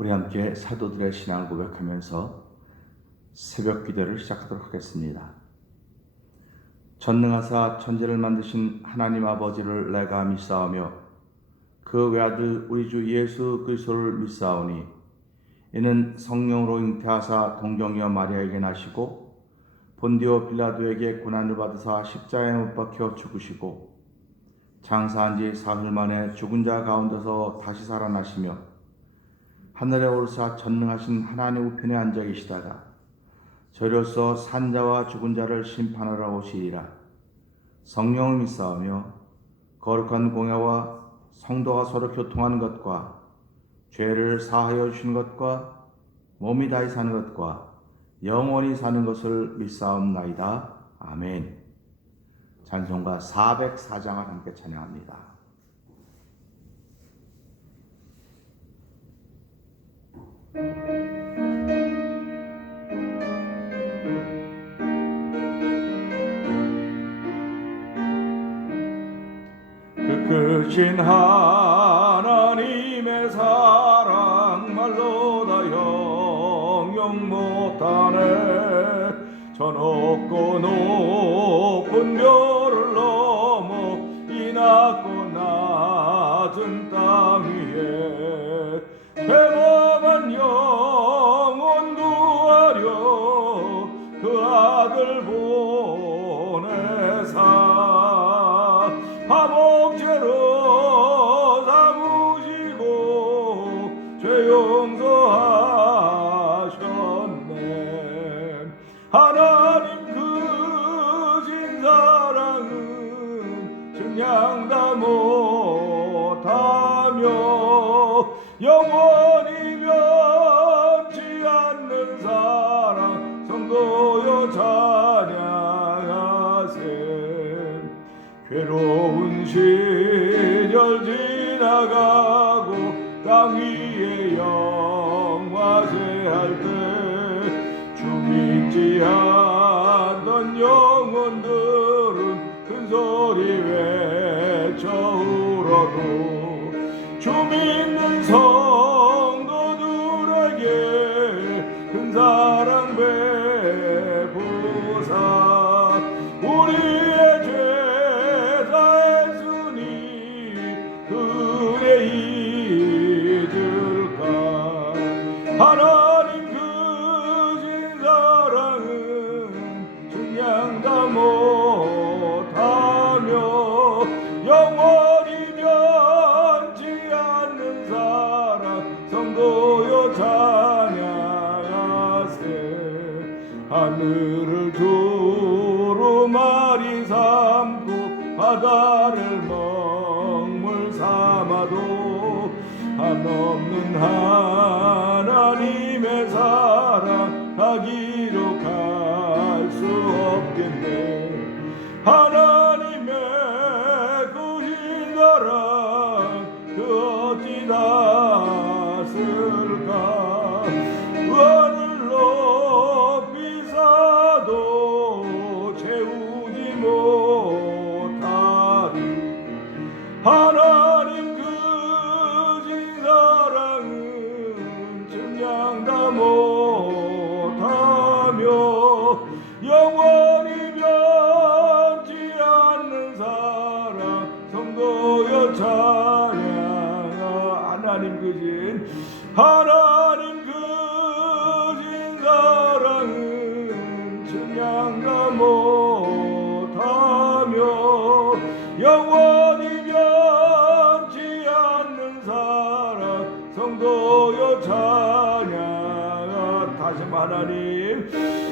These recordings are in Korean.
우리 함께 사도들의 신앙을 고백하면서 새벽 기도를 시작하도록 하겠습니다. 전능하사 천지를 만드신 하나님 아버지를 내가 믿사오며 그 외아들 우리 주 예수 그리스도를 믿사오니 이는 성령으로 잉태하사 동정녀 마리아에게 나시고 본디오 빌라도에게 고난을 받으사 십자가에 못 박혀 죽으시고 장사한 지 사흘 만에 죽은 자 가운데서 다시 살아나시며 하늘에 오르사 전능하신 하나님 우편에 앉아 계시다가 저로서 산자와 죽은 자를 심판하러 오시리라. 성령을 믿사오며 거룩한 공회와 성도가 서로 교통하는 것과 죄를 사하여 주시는 것과 몸이 다히 사는 것과 영원히 사는 것을 믿사옵나이다. 아멘. 찬송가 404장을 함께 찬양합니다. 그 크신 하나님의 사랑 말로 다 형용 못하네. 저 높고 높은 별을 넘어 이 낮고 낮은 땅 위에 죄범한 영혼 구하려 그 아들 보내사 화목제로 삼으시고 죄 용서하셨네. 하나님 크신 사랑은 증량 다 못하며 영원히 변치 않는 사랑 성도여 찬양하세. 괴로운 시절 지나가고 땅 위에 영화제할 때 주 믿지 않던 영혼들은 큰소리 외쳐 울어도 주 믿는 성도들에게 큰 사랑 베푸사 우리의 죄 하나님 크신 사랑은 증량 다 못하며 영원히 변치 않는 사랑 성도여 찬양하세. 하늘을 두루마리 삼고 바다를 먹물 삼아도 한없는 하나님의 사랑 다 기록할 수 없겠네. 하나님의 크신 사랑 그 어찌 닿았을까. 하늘 높이 사도 채우지 못하리. 하나님 크신 사랑은 증량 다 못하며 영원히 변치 않는 사랑 성도여 찬양하. 하나님 크신 사랑은 증량 다 못하며 영원히 변치 않는 사랑 성도여 찬양하. 다시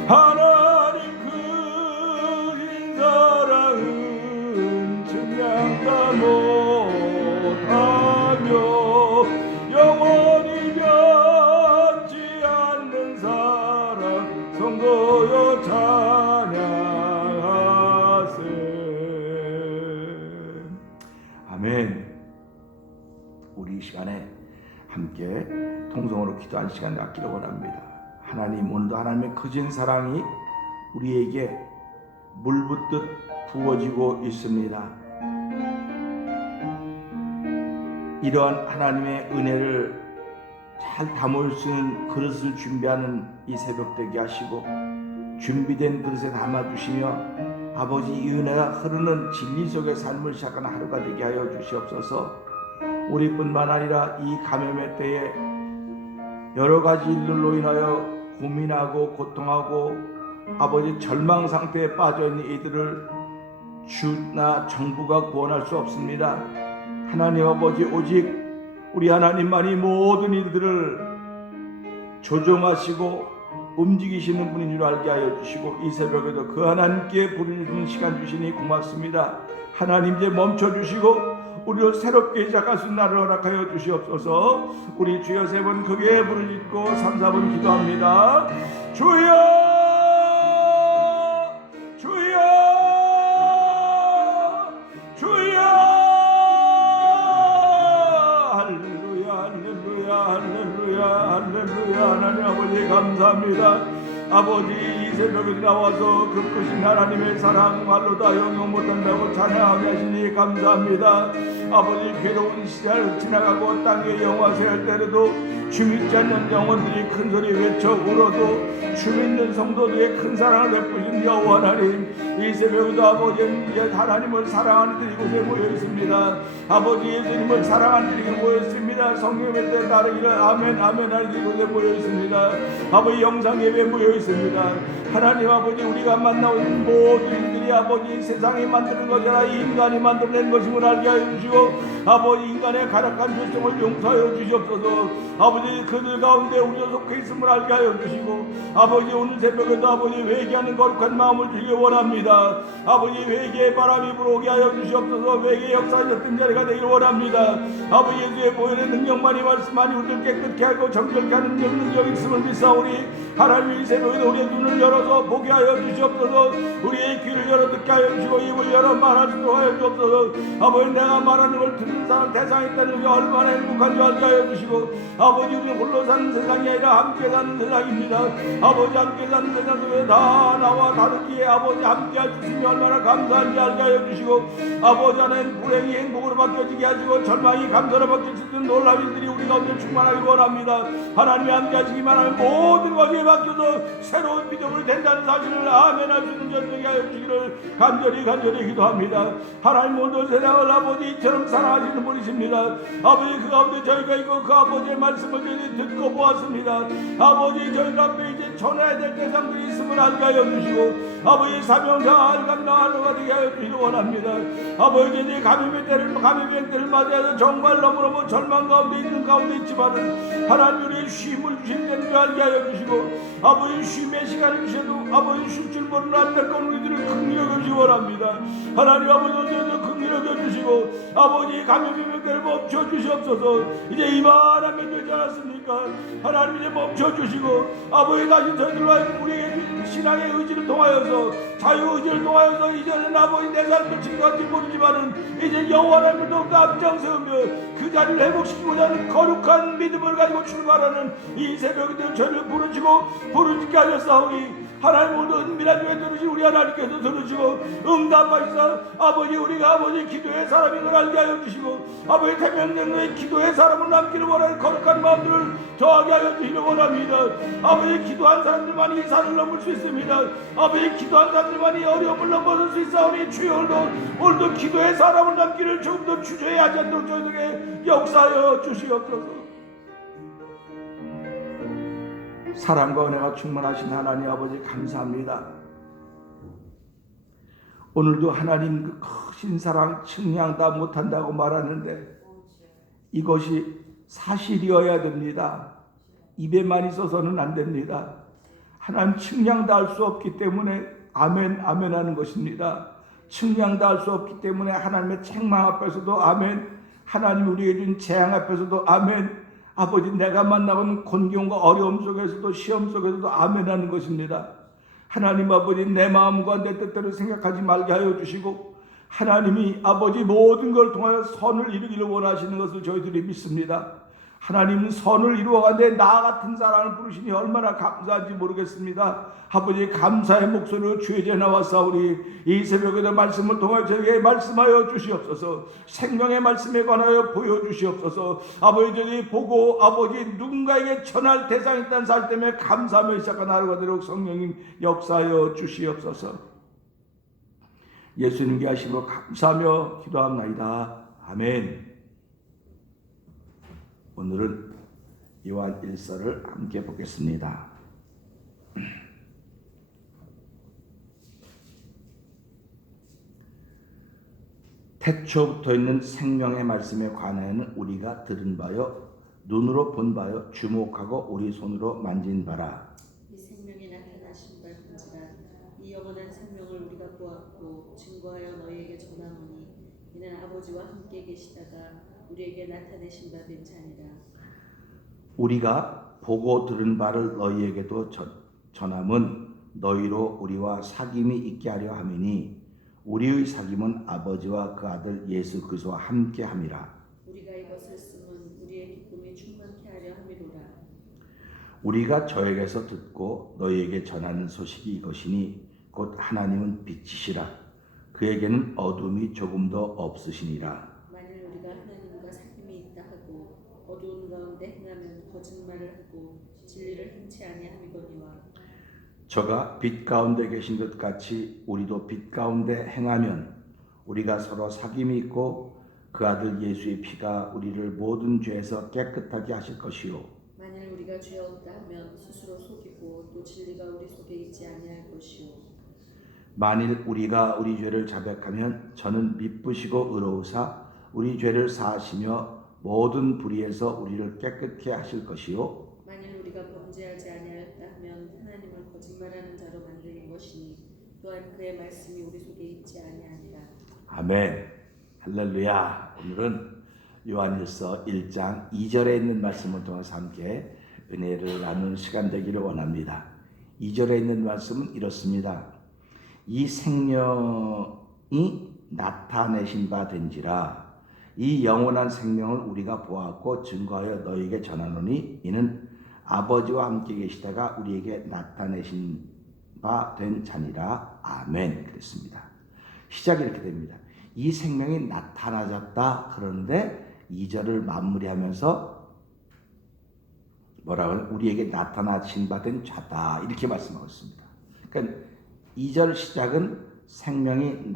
하나님 크신 사랑은 증량 다 못하며 영원히 변치 않는 사랑 성도여 찬양하세. 아멘. 우리 이 시간에 함께 통성으로 기도하는 시간 갖기를 원합니다. 하나님, 오늘도 하나님의 크신 사랑이 우리에게 물붓듯 부어지고 있습니다. 이러한 하나님의 은혜를 잘 담을 수 있는 그릇을 준비하는 이 새벽 되게 하시고 준비된 그릇에 담아주시며 아버지 이 은혜가 흐르는 진리 속의 삶을 시작하는 하루가 되게 하여 주시옵소서. 우리뿐만 아니라 이 감염의 때에 여러 가지 일들로 인하여 고민하고 고통하고 아버지 절망 상태에 빠져있는 이들을 주나 정부가 구원할 수 없습니다. 하나님 아버지 오직 우리 하나님만이 모든 일들을 조종하시고 움직이시는 분인 줄 알게 하여 주시고 이 새벽에도 그 하나님께 부르짖는 시간 주시니 고맙습니다. 하나님 이제 멈춰주시고 우리를 새롭게 시작할 수 있는 날을 허락하여 주시옵소서. 우리 주여 세 번 크게 부르짖고 3, 4분 기도합니다. 주여 주여 주여 할렐루야 할렐루야 할렐루야 할렐루야. 하나님 아버지 감사합니다. 아버지 이 새벽에 나와서 그 크신 하나님의 사랑 말로 다 영영 못한다고 찬양하게 하시니 감사합니다. 아버지 괴로운 시절 지나가고 땅에 영화 세울 때라도 주 믿지 않는 영혼들이 큰소리 외쳐 울어도 주 믿는 성도들의 큰 사랑을 베푸신 여호와 하나님, 이 새벽에도 아버지 하나님을 사랑하는 이들이 이곳에 모여 있습니다. 아버지 예수님을 사랑하는 이들이 모여 있습니다. 성령 예배 따르기를 아멘 아멘 하는 이들이 이곳에 모여 있습니다. 아버지 영상 예배 모여 있습니다. 하나님 아버지 우리가 만나온 모든 일들이 아버지 세상이 만드는 것이라 인간이 만들어낸 것임을 알게 하여 주시고 아버지 인간의 가락한 죄성을 용서하여 주시옵소서. 아버지 그들 가운데 우리가 속해 있음을 알게 하여 주시고 아버지 오늘 새벽에도 아버지 회개하는 거룩한 마음을 주기 원합니다. 아버지 회개의 바람이 불어오게 하여 주시옵소서. 회개의 역사하셨던 자리가 되기를 원합니다. 아버지 예수의 보혈의 능력만이 말씀하니 우리를 깨끗게 하고 정결케 하는 능력이 있음을 믿사오니 하나님 이 새벽에도 우리의 눈을 열어서 보게 하여 주시옵소서. 우리의 귀를 열어 듣게 하여 주시고 입을 열어 말할 수 있도록 하여 주옵소서. 아버지 내가 말하는 걸 듣는 사람 대상이 있다는 것이 얼마나 행복한 줄 알게 하여 주시고 아버지 우리는 홀로 사는 세상이 아니라 함께 사는 세상입니다. 아버지 함께 사는 세상 속에 다 나와 다르기에 아버지 함께 할 수 있으니 얼마나 감사한지 알게 하여 주시고 아버지 하나님 불행이 행복으로 바뀌어지게 하시고 절망이 감사로 바뀔 수 있는 놀라운 일들이 우리 가운데 충만하기 원합니다. 하나님이 함께 하시기만 하면 모든 것이 바뀌어서 새로운 믿음으로 된다는 사실을 아멘 할 수 있는 전쟁이 하여 주시기를 간절히 기도합니다. 하나님 오늘 세상을 아버지 이처럼 사랑하시는 분이십니다. 아버지 그 가운데 저희가 있고 그 아버지의 말씀을 저희들이 듣고 보았습니다. 아버지 저희 앞에 이제 전해야 될 대상들이 있음을 알게 하여 주시고 아버지 사명자 알간나 하루가 되게 하여 주시기 원합니다. 아버지 이제 감염의 때를 맞이해서 정말 너무너무 절망 가운데 있는 가운데 있지만은 하나님 우리의 쉼을 주신다는 줄 알게 하여 주시고 아버지 쉼의 시간을 주셔도 아버지 쉴 줄 모르는 안타까운 우리들을 긍휼히 여기시 원합니다. 하나님 아버지 오늘도 긍휼히 여기시고 아버지 감염의 명대를 멈춰 주시옵소서. 이제 이만하면 되지 않았습니까? 하나님 이제 멈춰 주시고 아버지 다시 저희들과 우리의 신앙의 의지를 통하여서 자유의지를 통하여서 이제는 아버지 내 삶을 지켜갈지 모르지만은 이제 여호와 하나님을 더욱더 앞장세우며 그 자리를 회복시키고자 하는 거룩한 믿음을 가지고 출발하는 이 새벽에 저희를 부르짖게 하셨사오니 하나님 오늘 은밀한 중에 들으신 우리 하나님께서 들으시고 응답하시사 아버지 우리가 아버지 기도의 사람인 걸 알게 하여 주시고 아버지 태명령의 기도의 사람을 남기를 원하는 거룩한 마음들을 더하게 하여 주시길 원합니다. 아버지 기도한 사람들만이 이 산을 넘을 수 있습니다. 아버지 기도한 사람들만이 어려움을 넘어설 수 있사오니 주여 오늘도 기도의 사람을 남기를 조금 더 주저해하지 않도록 저희들에게 역사하여 주시옵소서. 사랑과 은혜가 충만하신 하나님 아버지 감사합니다. 오늘도 하나님 그 크신 사랑 측량다 못한다고 말하는데 이것이 사실이어야 됩니다. 입에만 있어서는 안 됩니다. 하나님 측량다 할 수 없기 때문에 아멘 아멘 하는 것입니다. 측량다 할 수 없기 때문에 하나님의 책망 앞에서도 아멘, 하나님 우리에게 준 재앙 앞에서도 아멘, 아버지 내가 만나본 곤경과 어려움 속에서도 시험 속에서도 아멘 하는 것입니다. 하나님 아버지 내 마음과 내 뜻대로 생각하지 말게 하여 주시고 하나님이 아버지 모든 걸 통하여 선을 이루기를 원하시는 것을 저희들이 믿습니다. 하나님은 선을 이루어가는데 나 같은 사람을 부르시니 얼마나 감사한지 모르겠습니다. 아버지 감사의 목소리로 주의 제 나와사오니 이 새벽에도 말씀을 통해 저에게 말씀하여 주시옵소서. 생명의 말씀에 관하여 보여주시옵소서. 아버지 저희 보고 아버지 누군가에게 전할 대상이 있다는 사실 때문에 감사하며 시작한 하루가 되도록 성령님 역사하여 주시옵소서. 예수님께 하심으로 감사하며 기도합나이다. 아멘. 오늘은 요한 1서를 함께 보겠습니다. 태초부터 있는 생명의 말씀에 관하여는 우리가 들은 바요 눈으로 본 바요 주목하고 우리 손으로 만진 바라. 이 생명이 나타나신 바인지라. 이 영원한 생명을 우리가 보았고 증거하여 너희에게 전하노니 이는 아버지와 함께 계시다가 우리에게 나타내신 바 된 자니라. 우리가 보고 들은 바를 너희에게도 전함은 너희로 우리와 사귐이 있게 하려 함이니 우리의 사귐은 아버지와 그 아들 예수 그리스도와 함께 함이라. 우리가 이것을 쓰면 우리의 기쁨이 충만케 하려 함이로라. 우리가 저에게서 듣고 너희에게 전하는 소식이 이것이니 곧 하나님은 빛이시라. 그에게는 어둠이 조금도 없으시니라. 만일 우리가 하나님과 사귐이 있다 하고 어두운 가운데 행하면 거짓말을 하고 진리를 행치 아니함이거니와. 저가 빛 가운데 계신 것 같이 우리도 빛 가운데 행하면 우리가 서로 사귐이 있고 그 아들 예수의 피가 우리를 모든 죄에서 깨끗하게 하실 것이요. 만일 우리가 죄 없다 하면 스스로 속이고 또 진리가 우리 속에 있지 아니할 것이요. 만일 우리가 우리 죄를 자백하면 저는 미쁘시고 의로우사 우리 죄를 사하시며 모든 불의에서 우리를 깨끗게 하실 것이요. 만일 우리가 범죄하지 아니하였다 하면 하나님을 거짓말하는 자로 만드는 것이니 또한 그의 말씀이 우리 속에 있지 아니하니라. 아멘. 할렐루야. 오늘은 요한일서 1장 2절에 있는 말씀을 통해서 함께 은혜를 나누는 시간 되기를 원합니다. 2절에 있는 말씀은 이렇습니다. 이 생명이 나타내신 바 된지라. 이 영원한 생명을 우리가 보았고 증거하여 너희에게 전하노니 이는 아버지와 함께 계시다가 우리에게 나타내신 바 된 자니라. 아멘. 그랬습니다. 시작이 이렇게 됩니다. 이 생명이 나타나졌다. 그러는데 2절을 마무리하면서 뭐라고 우리에게 나타나신 바 된 자다. 이렇게 말씀하고 있습니다. 그러니까 2절 시작은 생명이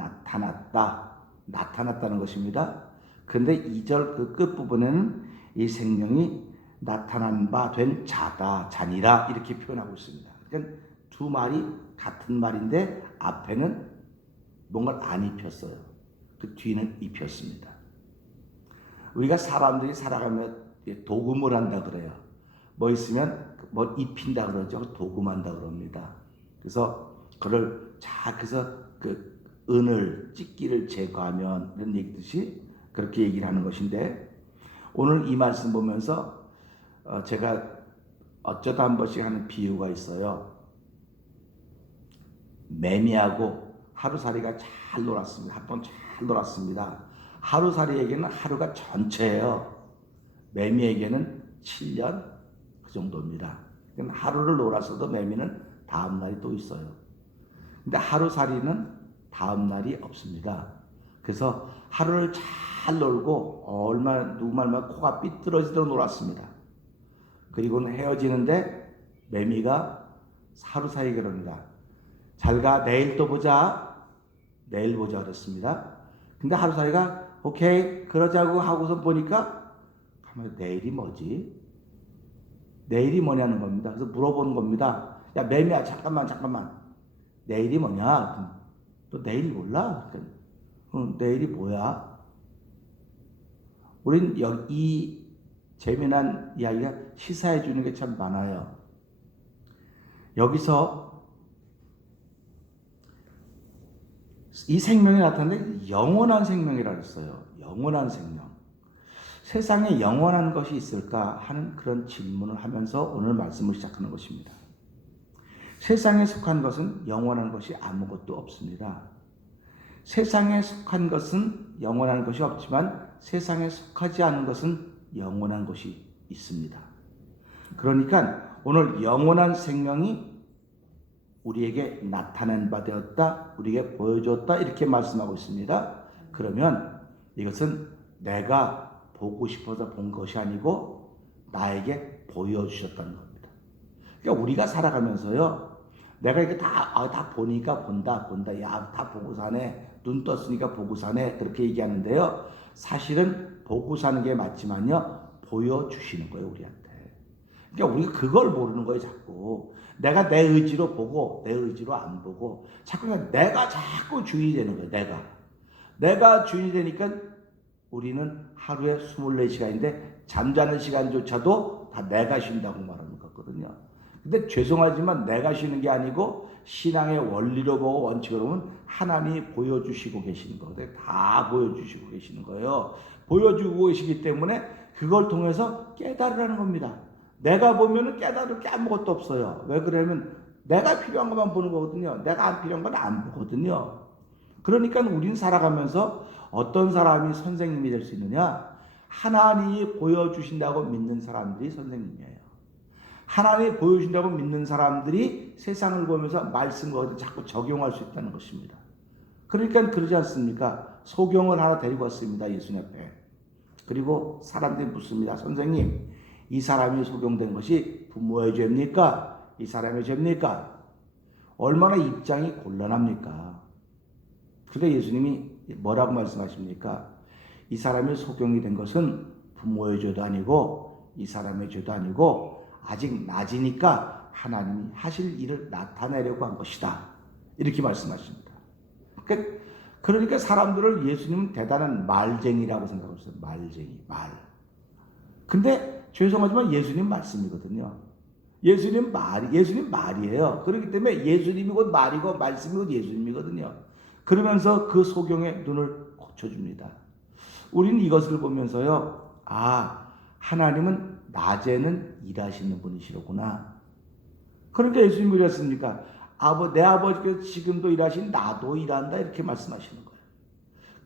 나타났다는 것입니다. 그런데 2절 그 끝부분에는 이 생명이 나타난 바 된 자다, 자니라 이렇게 표현하고 있습니다. 그러니까 두 말이 같은 말인데 앞에는 뭔가를 안 입혔어요. 그 뒤는 입혔습니다. 우리가 사람들이 살아가며 도금을 한다 그래요. 뭐 있으면 뭐 입힌다 그러죠. 도금한다 그럽니다. 그래서 그걸 그래서 그 은을 찢기를 제거하면 이런 얘기듯이 그렇게 얘기를 하는 것인데 오늘 이 말씀 보면서 제가 어쩌다 한 번씩 하는 비유가 있어요. 매미하고 하루살이가 잘 놀았습니다. 한 번 잘 놀았습니다. 하루살이에게는 하루가 전체예요. 매미에게는 7년 그 정도입니다. 하루를 놀았어도 매미는 다음 날이 또 있어요. 근데 하루살이는 다음 날이 없습니다. 그래서 하루를 잘 놀고 누구 말만 코가 삐뚤어지도록 놀았습니다. 그리고는 헤어지는데 매미가 하루살이 그럽니다. 잘가 내일 또 보자. 내일 보자 그랬습니다. 근데 하루살이가 오케이 그러자고 하고서 보니까 가만히 내일이 뭐지? 내일이 뭐냐는 겁니다. 그래서 물어보는 겁니다. 야 매미야 잠깐만 내일이 뭐냐? 또 내일이 몰라? 내일이 뭐야? 우린 이 재미난 이야기가 시사해 주는 게 참 많아요. 여기서 이 생명이 나타나는데 영원한 생명이라고 했어요. 영원한 생명. 세상에 영원한 것이 있을까 하는 그런 질문을 하면서 오늘 말씀을 시작하는 것입니다. 세상에 속한 것은 영원한 것이 아무것도 없습니다. 세상에 속한 것은 영원한 것이 없지만 세상에 속하지 않은 것은 영원한 것이 있습니다. 그러니까 오늘 영원한 생명이 우리에게 나타낸 바 되었다, 우리에게 보여줬다 이렇게 말씀하고 있습니다. 그러면 이것은 내가 보고 싶어서 본 것이 아니고 나에게 보여주셨다는 겁니다. 그러니까 우리가 살아가면서요, 내가 이렇게 다 보니까 본다, 야, 다 보고 사네, 눈 떴으니까 보고 사네, 그렇게 얘기하는데요. 사실은 보고 사는 게 맞지만요, 보여주시는 거예요, 우리한테. 그러니까 우리가 그걸 모르는 거예요, 자꾸. 내가 내 의지로 보고, 내 의지로 안 보고, 자꾸 내가 자꾸 주인이 되는 거예요, 내가 주인이 되니까 우리는 하루에 24시간인데, 잠자는 시간조차도 다 내가 쉰다고 말하는 거거든요. 근데 죄송하지만 내가 쉬는 게 아니고 신앙의 원리로 보고 원칙으로 보면 하나님이 보여주시고 계시는 거거든요. 다 보여주시고 계시는 거예요. 보여주고 계시기 때문에 그걸 통해서 깨달으라는 겁니다. 내가 보면은 깨달을 게 아무것도 없어요. 왜 그러냐면 내가 필요한 것만 보는 거거든요. 내가 안 필요한 건 안 보거든요. 그러니까 우리는 살아가면서 어떤 사람이 선생님이 될 수 있느냐? 하나님이 보여주신다고 믿는 사람들이 선생님이에요. 하나님이 보여준다고 믿는 사람들이 세상을 보면서 말씀을 자꾸 적용할 수 있다는 것입니다. 그러니까 그러지 않습니까? 소경을 하나 데리고 왔습니다. 예수님 앞에. 그리고 사람들이 묻습니다. 선생님, 이 사람이 소경된 것이 부모의 죄입니까? 이 사람의 죄입니까? 얼마나 입장이 곤란합니까? 그런데 예수님이 뭐라고 말씀하십니까? 이 사람이 소경이 된 것은 부모의 죄도 아니고 이 사람의 죄도 아니고 아직 낮이니까 하나님이 하실 일을 나타내려고 한 것이다. 이렇게 말씀하십니다. 그러니까 사람들을 예수님은 대단한 말쟁이라고 생각했어요. 말쟁이, 말. 근데 죄송하지만 예수님 말씀이거든요. 예수님 말이에요. 그렇기 때문에 예수님이 곧 말이고 말씀이 곧 예수님이거든요. 그러면서 그 소경의 눈을 고쳐줍니다. 우리는 이것을 보면서요, 하나님은 낮에는 일하시는 분이시로구나. 그러니까 예수님이 그랬습니까? 내 아버지께서 지금도 일하신 나도 일한다 이렇게 말씀하시는 거예요.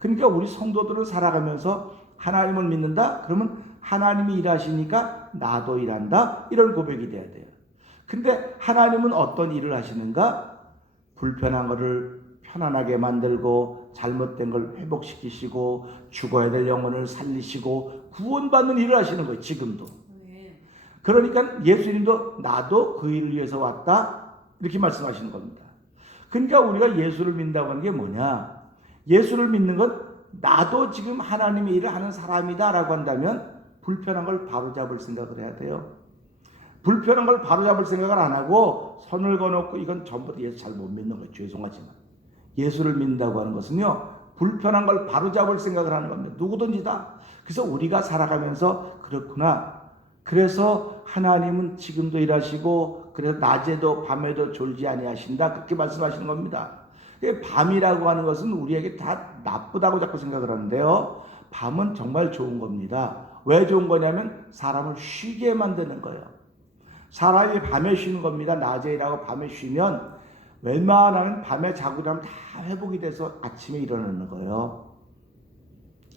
그러니까 우리 성도들을 살아가면서 하나님을 믿는다? 그러면 하나님이 일하시니까 나도 일한다? 이런 고백이 돼야 돼요. 근데 하나님은 어떤 일을 하시는가? 불편한 것을 편안하게 만들고 잘못된 걸 회복시키시고 죽어야 될 영혼을 살리시고 구원받는 일을 하시는 거예요. 지금도. 그러니까 예수님도 나도 그 일을 위해서 왔다 이렇게 말씀하시는 겁니다. 그러니까 우리가 예수를 믿는다고 하는 게 뭐냐? 예수를 믿는 건 나도 지금 하나님의 일을 하는 사람이다 라고 한다면 불편한 걸 바로잡을 생각을 해야 돼요. 불편한 걸 바로잡을 생각을 안 하고 선을 그어놓고 이건 전부 다 예수 잘 못 믿는 거예요. 죄송하지만 예수를 믿는다고 하는 것은요, 불편한 걸 바로잡을 생각을 하는 겁니다. 누구든지 다. 그래서 우리가 살아가면서 그렇구나, 그래서 하나님은 지금도 일하시고 그래서 낮에도 밤에도 졸지 아니하신다 그렇게 말씀하시는 겁니다. 밤이라고 하는 것은 우리에게 다 나쁘다고 자꾸 생각을 하는데요, 밤은 정말 좋은 겁니다. 왜 좋은 거냐면 사람을 쉬게 만드는 거예요. 사람이 밤에 쉬는 겁니다. 낮에 일하고 밤에 쉬면 웬만하면 밤에 자고 나면 다 회복이 돼서 아침에 일어나는 거예요.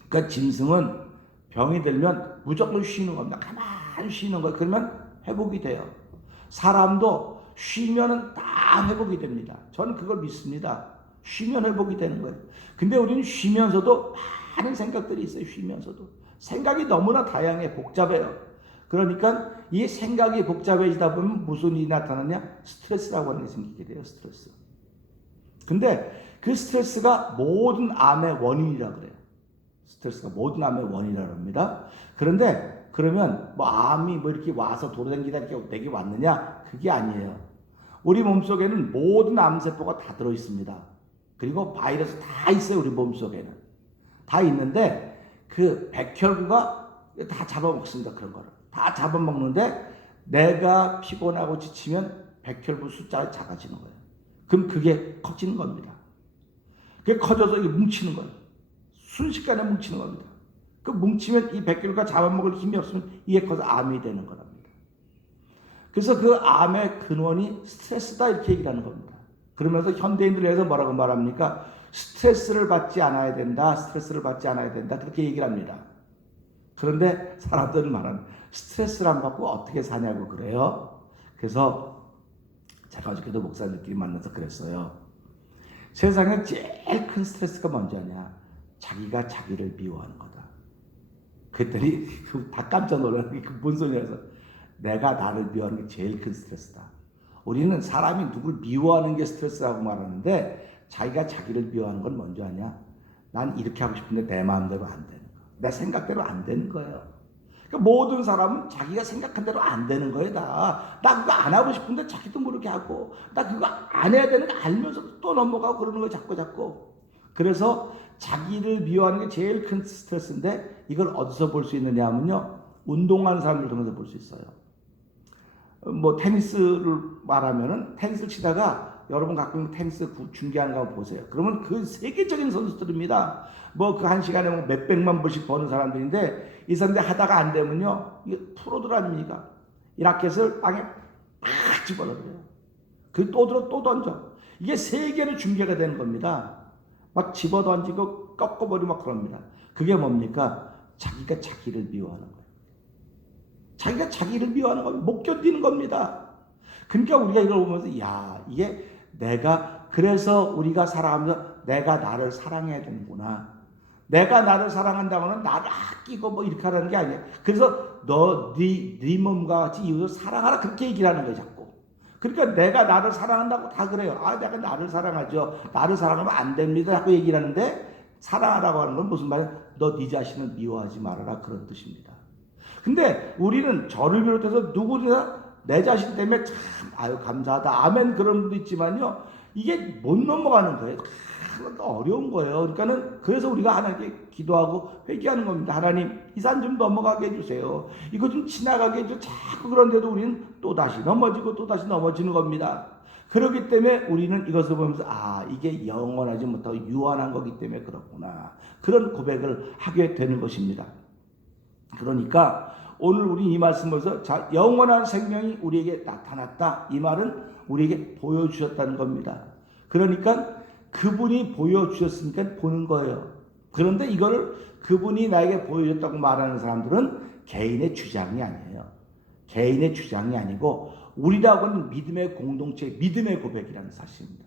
그러니까 짐승은 병이 들면 무조건 쉬는 겁니다. 가만히 쉬는 거예요. 그러면 회복이 돼요. 사람도 쉬면은 다 회복이 됩니다. 저는 그걸 믿습니다. 쉬면 회복이 되는 거예요. 근데 우리는 쉬면서도 많은 생각들이 있어요. 쉬면서도 생각이 너무나 다양해, 복잡해요. 그러니까 이 생각이 복잡해지다 보면 무슨 일이 나타나냐? 스트레스라고 하는 게 생기게 돼요. 스트레스. 근데 그 스트레스가 모든 암의 원인이라 그래요. 스트레스가 모든 암의 원인이라고 합니다. 그런데 그러면 암이 이렇게 와서 돌아다니다 이렇게 내게 왔느냐? 그게 아니에요. 우리 몸속에는 모든 암세포가 다 들어 있습니다. 그리고 바이러스 다 있어요. 우리 몸속에는 다 있는데 그 백혈구가 다 잡아먹습니다. 그런 거를 다 잡아먹는데 내가 피곤하고 지치면 백혈구 숫자가 작아지는 거예요. 그럼 그게 커지는 겁니다. 그게 커져서 이게 뭉치는 거예요. 순식간에 뭉치는 겁니다. 그 뭉치면 이 백혈구가 잡아먹을 힘이 없으면 이게 커서 암이 되는 거랍니다. 그래서 그 암의 근원이 스트레스다 이렇게 얘기를 하는 겁니다. 그러면서 현대인들에서 뭐라고 말합니까? 스트레스를 받지 않아야 된다. 스트레스를 받지 않아야 된다. 그렇게 얘기를 합니다. 그런데 사람들은 말하는 스트레스를 안 받고 어떻게 사냐고 그래요. 그래서 제가 어저께도 목사님들끼리 만나서 그랬어요. 세상에 제일 큰 스트레스가 뭔지 아냐? 자기가 자기를 미워하는 거다. 그랬더니 다 깜짝 놀라는 게 뭔 소리라서 내가 나를 미워하는 게 제일 큰 스트레스다. 우리는 사람이 누굴 미워하는 게 스트레스라고 말하는데 자기가 자기를 미워하는 건 뭔지 아냐? 난 이렇게 하고 싶은데 내 마음대로 안 되는 거. 내 생각대로 안 되는 거예요. 그러니까 모든 사람은 자기가 생각한 대로 안 되는 거예요. 나 그거 안 하고 싶은데 자기도 모르게 하고 나 그거 안 해야 되는 거 알면서도 또 넘어가고 그러는 거예요. 자꾸. 그래서 자기를 미워하는 게 제일 큰 스트레스인데 이걸 어디서 볼 수 있느냐 하면요. 운동하는 사람들 통해서 볼 수 있어요. 뭐 테니스를 말하면은 테니스를 치다가 여러분 갖고 있는 테니스 중계하는 거 한번 보세요. 그러면 그 세계적인 선수들입니다. 뭐 그 한 시간에 뭐 몇백만 불씩 버는 사람들인데 이 사람들 하다가 안 되면요. 이게 프로들 아닙니까? 이 라켓을 땅에 팍 집어넣어요. 그 또 들어 또 던져. 이게 세계로 중계가 되는 겁니다. 막 집어 던지고 꺾어버리고 막 그럽니다. 그게 뭡니까? 자기가 자기를 미워하는 거예요. 자기가 자기를 미워하는 겁니다. 못 견디는 겁니다. 그러니까 우리가 이걸 보면서 야 이게 내가 그래서 우리가 살아가면서 내가 나를 사랑해야 되는구나. 내가 나를 사랑한다고는 나를 아끼고 뭐 이렇게 하라는 게 아니야. 그래서 네 몸과 같이 이웃을 사랑하라 그렇게 얘기를 하는 거예요 자꾸. 그러니까 내가 나를 사랑한다고 다 그래요. 내가 나를 사랑하죠. 나를 사랑하면 안 됩니다. 자꾸 얘기를 하는데 사랑하라고 하는 건 무슨 말이야? 너 네 자신을 미워하지 말아라 그런 뜻입니다. 근데 우리는 저를 비롯해서 누구나 내 자신 때문에 참 감사하다 아멘 그런 분도 있지만요 이게 못 넘어가는 거예요. 어려운 거예요. 그러니까는 그래서 우리가 하나님께 기도하고 회개하는 겁니다. 하나님 이 산 좀 넘어가게 해주세요. 이거 좀 지나가게 해주세요. 자꾸 그런데도 우리는 또다시 넘어지고 또다시 넘어지는 겁니다. 그렇기 때문에 우리는 이것을 보면서 이게 영원하지 못하고 유한한 거기 때문에 그렇구나 그런 고백을 하게 되는 것입니다. 그러니까 오늘 우리 이 말씀에서 영원한 생명이 우리에게 나타났다. 이 말은 우리에게 보여주셨다는 겁니다. 그러니까 그분이 보여주셨으니까 보는 거예요. 그런데 이거를 그분이 나에게 보여줬다고 말하는 사람들은 개인의 주장이 아니에요. 개인의 주장이 아니고 우리라고는 믿음의 공동체, 믿음의 고백이라는 사실입니다.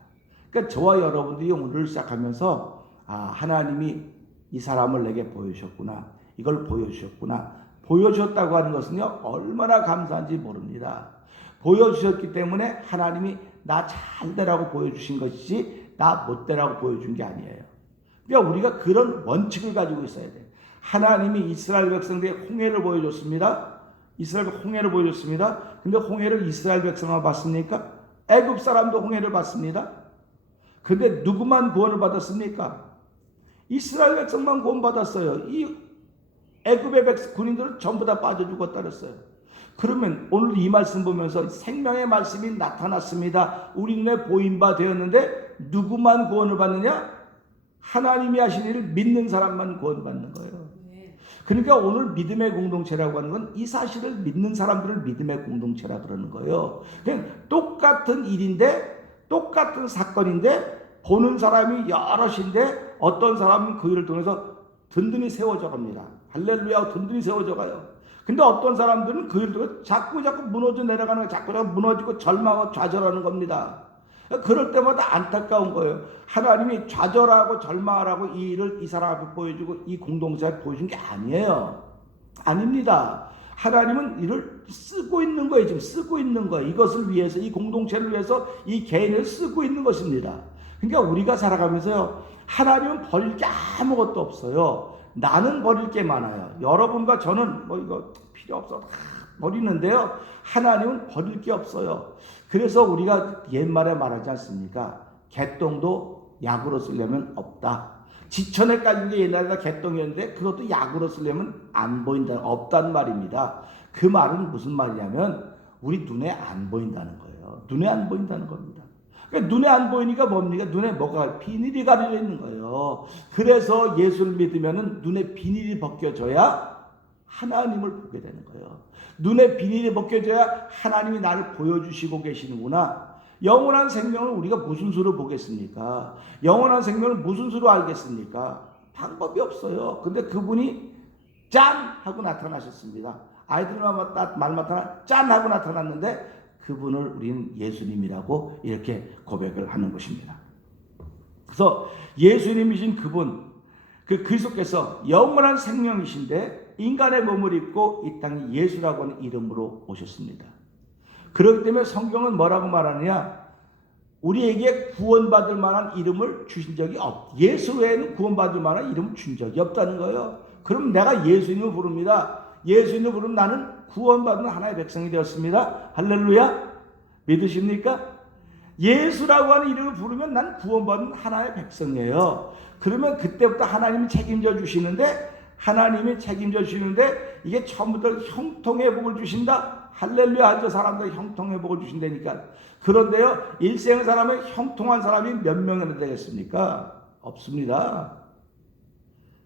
그러니까 저와 여러분들이 오늘을 시작하면서 하나님이 이 사람을 내게 보여주셨구나. 이걸 보여주셨구나. 보여주셨다고 하는 것은요 얼마나 감사한지 모릅니다. 보여주셨기 때문에 하나님이 나 잘되라고 보여주신 것이지 나 못되라고 보여준 게 아니에요. 그러니까 우리가 그런 원칙을 가지고 있어야 돼요. 하나님이 이스라엘 백성들에게 홍해를 보여줬습니다. 이스라엘 홍해를 보여줬습니다. 근데 홍해를 이스라엘 백성만 봤습니까? 애굽 사람도 홍해를 봤습니다. 근데 누구만 구원을 받았습니까? 이스라엘 백성만 구원받았어요. 이 애굽의 군인들은 전부 다 빠져 죽었다 그랬어요. 그러면 오늘 이 말씀 보면서 생명의 말씀이 나타났습니다. 우리 눈에 보인 바 되었는데 누구만 구원을 받느냐? 하나님이 하신 일을 믿는 사람만 구원받는 거예요. 그러니까 오늘 믿음의 공동체라고 하는 건 이 사실을 믿는 사람들을 믿음의 공동체라 그러는 거예요. 그냥 똑같은 일인데 똑같은 사건인데 보는 사람이 여럿인데 어떤 사람은 그 일을 통해서 든든히 세워져 갑니다. 할렐루야 든든히 세워져 가요. 근데 어떤 사람들은 그 일을 통해서 자꾸 무너져 내려가는 거예요. 자꾸 무너지고 절망하고 좌절하는 겁니다. 그럴 때마다 안타까운 거예요. 하나님이 좌절하고 절망하라고 이 일을 이 사람 앞에 보여주고 이 공동체에 보여준 게 아니에요. 아닙니다. 하나님은 이를 쓰고 있는 거예요. 지금 쓰고 있는 거예요. 이것을 위해서 이 공동체를 위해서 이 개인을 쓰고 있는 것입니다. 그러니까 우리가 살아가면서요. 하나님은 버릴 게 아무것도 없어요. 나는 버릴 게 많아요. 여러분과 저는 뭐 이거 필요 없어 다 버리는데요. 하나님은 버릴 게 없어요. 그래서 우리가 옛말에 말하지 않습니까? 개똥도 약으로 쓰려면 없다. 지천에 깔린 게 옛날에 개똥이었는데 그것도 약으로 쓰려면 안 보인다, 없다는 말입니다. 그 말은 무슨 말이냐면 우리 눈에 안 보인다는 거예요. 눈에 안 보인다는 겁니다. 그러니까 눈에 안 보이니까 뭡니까? 눈에 뭐가 비닐이 가려져 있는 거예요. 그래서 예수를 믿으면 눈에 비닐이 벗겨져야 하나님을 보게 되는 거예요. 눈에 비닐이 벗겨져야 하나님이 나를 보여주시고 계시는구나. 영원한 생명을 우리가 무슨 수로 보겠습니까? 영원한 생명을 무슨 수로 알겠습니까? 방법이 없어요. 근데 그분이 짠! 하고 나타나셨습니다. 말마다 짠! 하고 나타났는데 그분을 우리는 예수님이라고 이렇게 고백을 하는 것입니다. 그래서 예수님이신 그분, 그 그리스도께서 영원한 생명이신데 인간의 몸을 입고 이 땅에 예수라고 하는 이름으로 오셨습니다. 그렇기 때문에 성경은 뭐라고 말하느냐? 우리에게 구원받을 만한 이름을 주신 적이 예수 외에는 구원받을 만한 이름을 준 적이 없다는 거예요. 그럼 내가 예수님을 부릅니다. 예수님을 부르면 나는 구원받는 하나의 백성이 되었습니다. 할렐루야. 믿으십니까? 예수라고 하는 이름을 부르면 난 구원받는 하나의 백성이에요. 그러면 그때부터 하나님이 책임져 주시는데 이게 처음부터 형통의 복을 주신다. 할렐루야 하죠. 사람들 형통의 복을 주신다니까. 그런데요, 일생 사람의 형통한 사람이 몇 명이나 되겠습니까? 없습니다.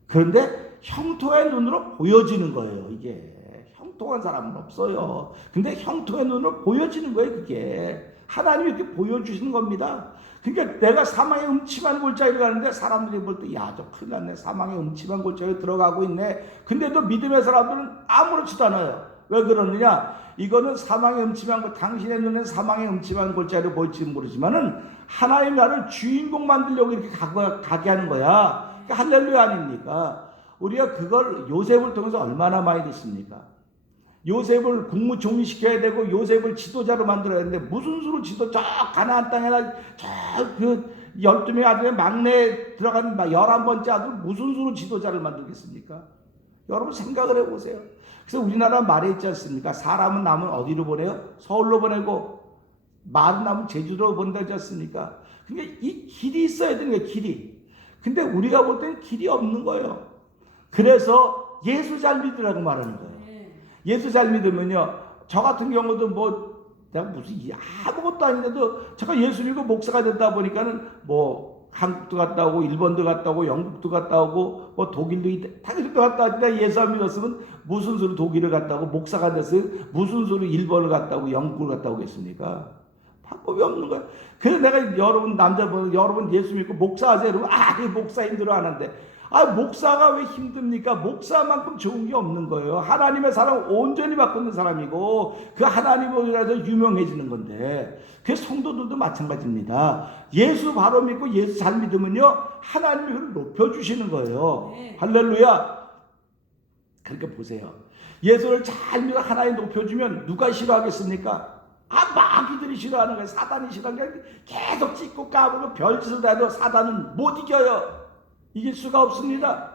그런데 형통의 눈으로 보여지는 거예요. 이게 형통한 사람은 없어요. 근데 형통의 눈으로 보여지는 거예요. 그게 하나님이 이렇게 보여주시는 겁니다. 그러니까 내가 사망의 음침한 골짜기를 가는데 사람들이 볼 때 야, 저 큰일 났네. 사망의 음침한 골짜기에 들어가고 있네. 근데도 믿음의 사람들은 아무렇지도 않아요. 왜 그러느냐? 이거는 사망의 음침한 당신의 눈에 사망의 음침한 골짜기로 보일지는 모르지만은 하나님 나를 주인공 만들려고 이렇게 가게 하는 거야. 그러니까 할렐루야 아닙니까? 우리가 그걸 요셉을 통해서 얼마나 많이 됐습니까? 요셉을 국무총리 시켜야 되고 요셉을 지도자로 만들어야 되는데 무슨 수로 저 가나안 땅에나 그 12명의 아들의 막내에 들어간 11번째 아들 무슨 수로 지도자를 만들겠습니까? 여러분 생각을 해보세요. 그래서 우리나라 말에 있지 않습니까? 사람은 남은 어디로 보내요? 서울로 보내고 말은 남은 제주도로 보낸다지 않습니까? 그러니까 이 길이 있어야 되는 거예요. 길이. 근데 우리가 볼 때는 길이 없는 거예요. 그래서 예수 잘 믿으라고 말하는 거예요. 예수 잘 믿으면요, 저 같은 경우도 뭐 내가 무슨 아무것도 아닌데도 제가 예수 믿고 목사가 됐다 보니까는 뭐 한국도 갔다 오고 일본도 갔다 오고 영국도 갔다 오고 뭐 독일도 당일도 갔다 왔는데 예수 안 믿었으면 무슨 수로 독일을 갔다 오고 목사가 됐어요. 무슨 수로 일본을 갔다 오고 영국을 갔다 오겠습니까? 방법이 없는 거야. 그래서 내가 여러분 남자분 여러분 예수 믿고 목사하세요. 여러분 목사 힘들어 하는데 목사가 왜 힘듭니까? 목사만큼 좋은 게 없는 거예요. 하나님의 사랑 온전히 바꾸는 사람이고 그 하나님으로 인해서 유명해지는 건데 그 성도들도 마찬가지입니다. 예수 바로 믿고 예수 잘 믿으면요 하나님이 그걸 높여주시는 거예요. 할렐루야. 그러니까 보세요. 예수를 잘 믿어 하나님 높여주면 누가 싫어하겠습니까? 마귀들이 싫어하는 거예요. 사단이 싫어하는 거예요. 계속 찍고 까불고 별짓을 해도 사단은 못 이겨요. 이길 수가 없습니다.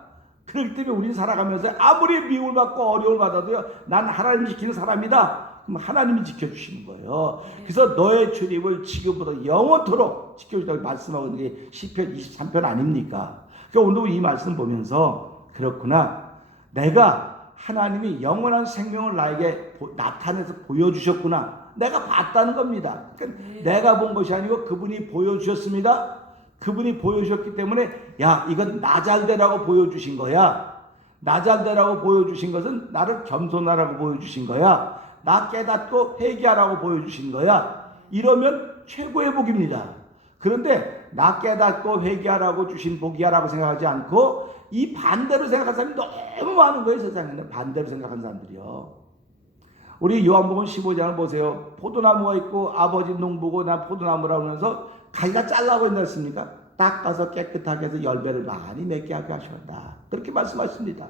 그렇기 때문에 우리는 살아가면서 아무리 미움을 받고 어려움을 받아도요, 난 하나님 지키는 사람이다. 그럼 하나님이 지켜주시는 거예요. 그래서 너의 출입을 지금부터 영원토록 지켜주다고 말씀하고 있는 게 시편 23편 아닙니까? 그러니까 오늘 이 말씀 보면서 그렇구나. 내가 하나님이 영원한 생명을 나에게 나타내서 보여주셨구나. 내가 봤다는 겁니다. 그러니까 내가 본 것이 아니고 그분이 보여주셨습니다. 그분이 보여주셨기 때문에 야 이건 나 잘되라고 보여주신 거야. 나 잘되라고 보여주신 것은 나를 겸손하라고 보여주신 거야. 나 깨닫고 회개하라고 보여주신 거야. 이러면 최고의 복입니다. 그런데 나 깨닫고 회개하라고 주신 복이야라고 생각하지 않고 이 반대로 생각하는 사람이 너무 많은 거예요. 세상에는 반대로 생각하는 사람들이요. 우리 요한복음 15장을 보세요. 포도나무가 있고 아버지 농부고 난 포도나무라고 하면서 가지가 잘라고 했습니까? 닦아서 깨끗하게 해서 열매를 많이 맺게 하게 하셨다. 그렇게 말씀하십니다.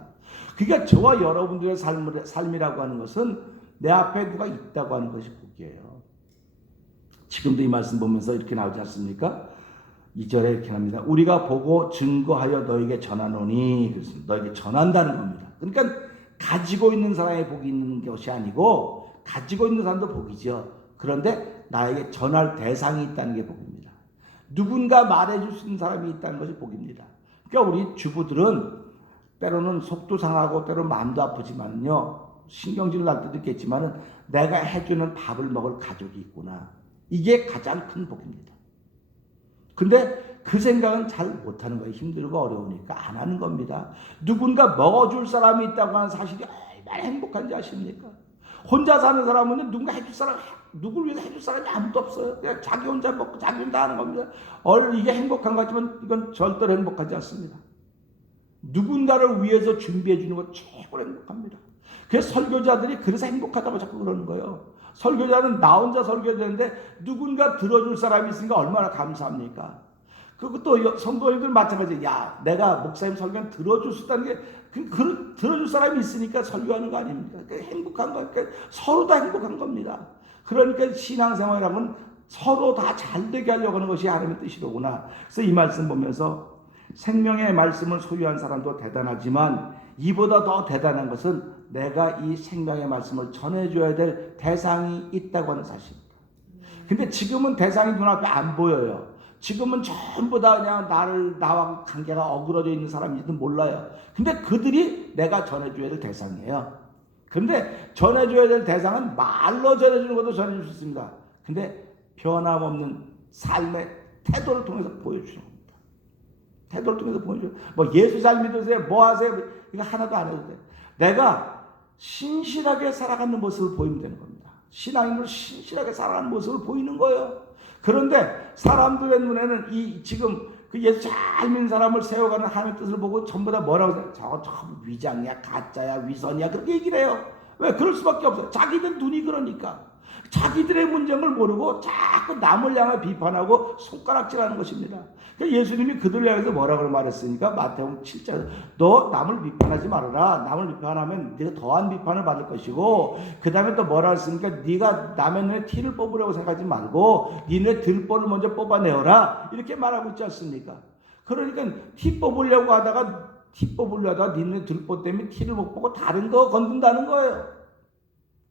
그러니까 저와 여러분들의 삶이라고 하는 것은 내 앞에 누가 있다고 하는 것이 복이에요. 지금도 이 말씀 보면서 이렇게 나오지 않습니까? 2절에 이렇게 합니다. 우리가 보고 증거하여 너에게 전하노니. 그래서 너에게 전한다는 겁니다. 그러니까 가지고 있는 사람의 복이 있는 것이 아니고 가지고 있는 사람도 복이죠. 그런데 나에게 전할 대상이 있다는 게 복입니다. 누군가 말해줄 수 있는 사람이 있다는 것이 복입니다. 그러니까 우리 주부들은 때로는 속도 상하고 때로는 마음도 아프지만요. 신경질 날 때도 있겠지만은 내가 해주는 밥을 먹을 가족이 있구나. 이게 가장 큰 복입니다. 근데 그 생각은 잘 못하는 거예요. 힘들고 어려우니까 안 하는 겁니다. 누군가 먹어줄 사람이 있다고 하는 사실이 얼마나 행복한지 아십니까? 혼자 사는 사람은 누군가 해줄 사람, 누굴 위해서 해줄 사람이 아무도 없어요. 그냥 자기 혼자 먹고 자기 혼자 하는 겁니다. 이게 행복한 것 같지만 이건 절대로 행복하지 않습니다. 누군가를 위해서 준비해 주는 거 최고로 행복합니다. 그래서 설교자들이 그래서 행복하다고 자꾸 그러는 거예요. 설교자는 나 혼자 설교해야 되는데 누군가 들어줄 사람이 있으니까 얼마나 감사합니까? 그것도 성도님들 마찬가지예요. 야, 내가 목사님 설교는 들어줄 수 있다는 게 들어줄 사람이 있으니까 설교하는 거 아닙니까? 행복한 거, 그러니까 서로 다 행복한 겁니다. 그러니까 신앙생활이라면 서로 다 잘되게 하려고 하는 것이 하나님의 뜻이로구나. 그래서 이 말씀 보면서 생명의 말씀을 소유한 사람도 대단하지만 이보다 더 대단한 것은 내가 이 생명의 말씀을 전해줘야 될 대상이 있다고 하는 사실입니다. 근데 지금은 대상이 눈앞에 안 보여요. 지금은 전부 다 그냥 나와 관계가 어그러져 있는 사람인지도 몰라요. 근데 그들이 내가 전해줘야 될 대상이에요. 근데 전해줘야 될 대상은 말로 전해주는 것도 전해줄 수 있습니다. 근데 변함없는 삶의 태도를 통해서 보여주는 겁니다. 태도를 통해서 보여줘요. 뭐 예수 잘 믿으세요? 뭐 하세요? 이거 하나도 안 해도 돼. 내가 신실하게 살아가는 모습을 보이면 되는 겁니다. 신앙인으로 신실하게 살아가는 모습을 보이는 거예요. 그런데 사람들의 눈에는 이 지금 그 예수 잘 믿는 사람을 세워가는 하나님의 뜻을 보고 전부 다 뭐라고 해요? 저거 위장이야, 가짜야, 위선이야 그렇게 얘기를 해요. 왜? 그럴 수밖에 없어요. 자기들 눈이 그러니까. 자기들의 문제를 모르고 자꾸 남을 향해 비판하고 손가락질하는 것입니다. 예수님이 그들을 향해서 뭐라고 말했으니까 마태복음 7장 너 남을 비판하지 말아라. 남을 비판하면 네가 더한 비판을 받을 것이고 그 다음에 또 뭐라 했으니까 네가 남의 눈에 티를 뽑으려고 생각하지 말고 네 눈에 들보를 먼저 뽑아내어라. 이렇게 말하고 있지 않습니까? 그러니까 티 뽑으려고 하다가 네 눈에 들보 때문에 티를 못 보고 다른 거 건든다는 거예요.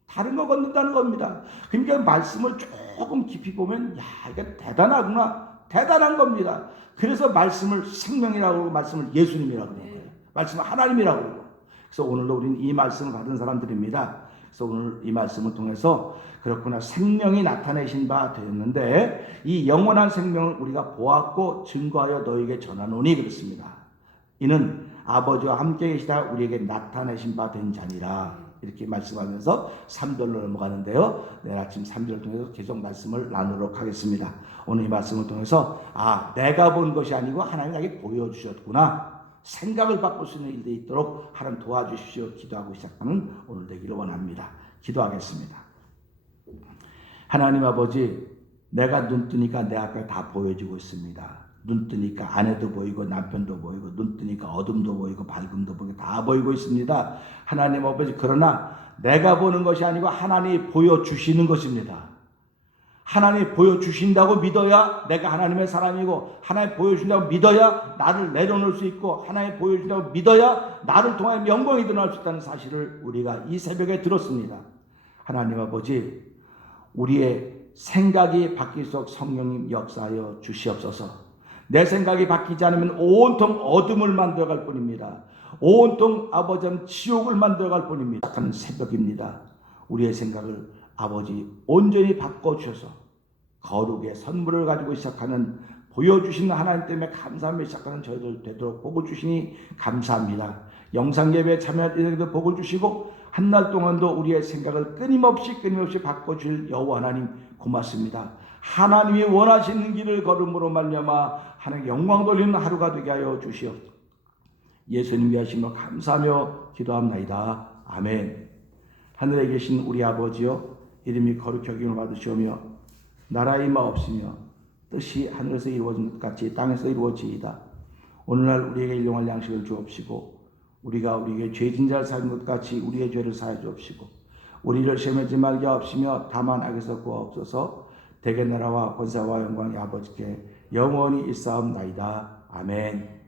다른 거 건든다는 겁니다. 그러니까 말씀을 조금 깊이 보면 야 이게 대단하구나. 대단한 겁니다. 그래서 말씀을 생명이라고 그러고 말씀을 예수님이라고 그러는 거예요. 말씀을 하나님이라고 그러고. 그래서 오늘도 우리는 이 말씀을 받은 사람들입니다. 그래서 오늘 이 말씀을 통해서 그렇구나 생명이 나타내신 바 되었는데 이 영원한 생명을 우리가 보았고 증거하여 너에게 전하노니 그렇습니다. 이는 아버지와 함께 계시다 우리에게 나타내신 바 된 자니라. 이렇게 말씀하면서 3절로 넘어가는데요. 내일 아침 3절을 통해서 계속 말씀을 나누도록 하겠습니다. 오늘 이 말씀을 통해서 내가 본 것이 아니고 하나님이 나에게 보여주셨구나. 생각을 바꿀 수 있는 일이 있도록 하나님 도와주십시오. 기도하고 시작하는 오늘 되기를 원합니다. 기도하겠습니다. 하나님 아버지, 내가 눈 뜨니까 내 앞에 다 보여지고 있습니다. 눈 뜨니까 아내도 보이고 남편도 보이고 눈 뜨니까 어둠도 보이고 밝음도 보이고 다 보이고 있습니다. 하나님 아버지, 그러나 내가 보는 것이 아니고 하나님이 보여주시는 것입니다. 하나님이 보여주신다고 믿어야 내가 하나님의 사람이고 하나님이 보여주신다고 믿어야 나를 내려놓을 수 있고 하나님이 보여주신다고 믿어야 나를 통하여 영광이 드러날 수 있다는 사실을 우리가 이 새벽에 들었습니다. 하나님 아버지, 우리의 생각이 바뀔 수 없도록 성령님 역사하여 주시옵소서. 내 생각이 바뀌지 않으면 온통 어둠을 만들어갈 뿐입니다. 온통 아버지는 지옥을 만들어갈 뿐입니다. 하는 새벽입니다. 우리의 생각을 아버지 온전히 바꿔주셔서 거룩의 선물을 가지고 시작하는 보여주신 하나님 때문에 감사하며 시작하는 저희들 되도록 복을 주시니 감사합니다. 영상예배에 참여할 이들에게도 복을 주시고 한 달 동안도 우리의 생각을 끊임없이 바꿔줄 여호와 하나님 고맙습니다. 하나님이 원하시는 길을 걸음으로 말미암아 하나님 영광 돌리는 하루가 되게 하여 주시옵소서. 예수님 위하심으로 감사하며 기도합나이다. 아멘. 하늘에 계신 우리 아버지여, 이름이 거룩히 여김을 받으시오며 나라의 마옵시며 뜻이 하늘에서 이루어진 것 같이 땅에서 이루어지이다. 오늘날 우리에게 일용할 양식을 주옵시고 우리가 우리에게 죄진 자를 사하는 것 같이 우리의 죄를 사하여 주옵시고 우리를 시험하지 말게 하옵시며 다만 악에서 구하옵소서. 대개 나라와 권세와 영광이 아버지께 영원히 있사옵나이다. 아멘.